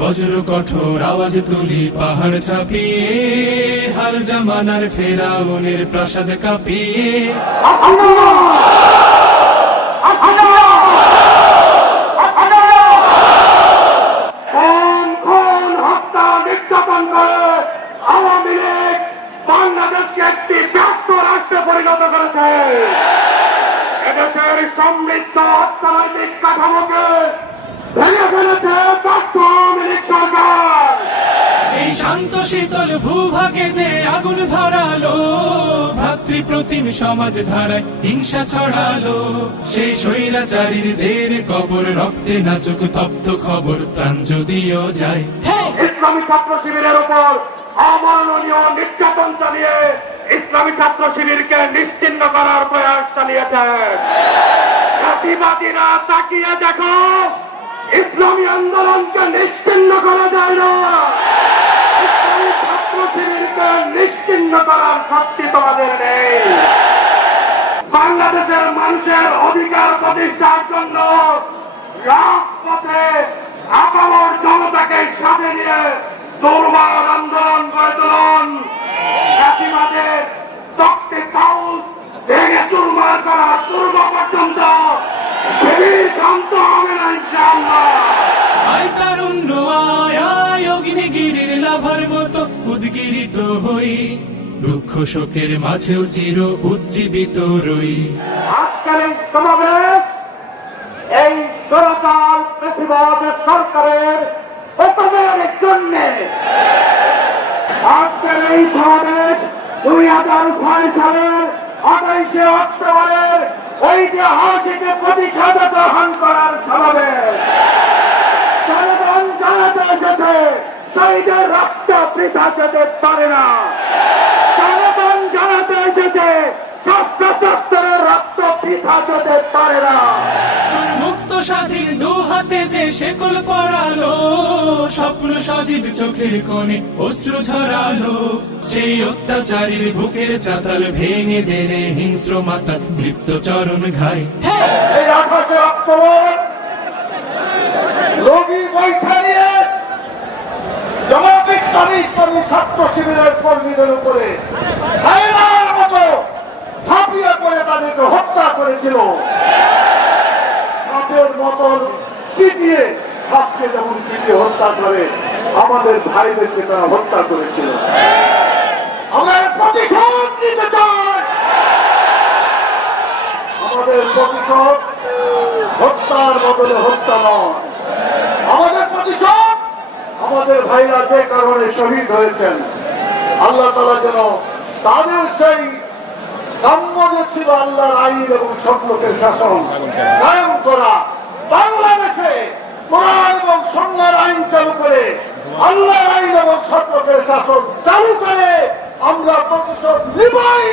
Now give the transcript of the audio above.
বজ্র কঠোর আওয়াজ তুলি পাহাড় ছাপিয়ে হাল জামানার ফেরাউনের প্রাসাদ কাঁপিয়ে। সমৃদ্ধ খুন হত্যা শীতল ভূভাগে যে আগুন ধরালো ভ্রাতৃ প্রতিম সমাজ ধারায় হিংসা ছড়ালো। সেই স্বৈরাচারীর দের কবর রক্তে নাচুক তপ্ত খবর প্রাণ যদিও যায়। ইসলামী ছাত্র শিবিরের উপর অমাননীয় নির্যাতন চালিয়ে ইসলামী ছাত্র শিবিরকে নিশ্চিন্ন করার প্রয়াস চালিয়েছেন জাতিবাদীরা তাকিয়ে দেখো ইসলামী আন্দোলনকে নিশ্চিন্ন করা যায় না। শক্তি তোমাদের নেই। বাংলাদেশের মানুষের অধিকার প্রতিষ্ঠার জন্য রাজপথে আপামর জনতাকে সাথে নিয়ে দুর্বার আন্দোলন করে তুলুন। জাতিবাদের তক্তে ভেঙে চুরমার করা পর্যন্ত ক্ষান্ত হবে না ইনশাআল্লাহ। লাভার মতো উদ্গিরিত হই। দুঃখ শোকের মাঝেও চির উজ্জীবিত রই। আজকের সমাবেশ, এই সরকার সরকারের জন্য। আজকের এই সমাবেশ দুই হাজার ছয় সালের আঠাইশে অক্টোবরের ঐতিহাসিক গ্রহণ করার সমাবেশ। জনগণ জানাতে এসেছে, শহীদের রক্ত বৃথা যেতে পারে না। জনগণ জানাতে এসেছে চত্বরের রক্ত যেতে পারে না। মুক্ত স্বাধীন দু হাতে যে শেকল স্বপ্ন সজীব চোখের কোণে অশ্রু ঝরালো। সেই অত্যাচারীর বুকের চাতাল ভেঙে দেনে হিংস্র মাতা দীপ্ত চরণ ঘাই এই রোগী ইসলামী ইসলামী ছাত্র শিবিরের কর্মীদের উপরে মতো ঝাঁপিয়ে পড়ে তাদেরকে হত্যা করেছিল। করে, আমাদের ভাইদেরকে তারা হত্যা করেছিল। আমরা এর প্রতিশোধ নিতে আমাদের প্রতিশোধ হত্যার বদলে হত্যা নয়। আমাদের আমাদের ভাইরা যে কারণে শহীদ হয়েছেন। আল্লাহ তালা যেন তাদের সেই কাম্য যে ছিল আল্লাহর আইন এবং সকলকের শাসন কায়েম করা, বাংলাদেশে এবং সন্ন্যার আইন চালু করে, আল্লাহর আইন এবং সকলকের শাসন চালু করে, আমরা প্রতিশোধ নিবাই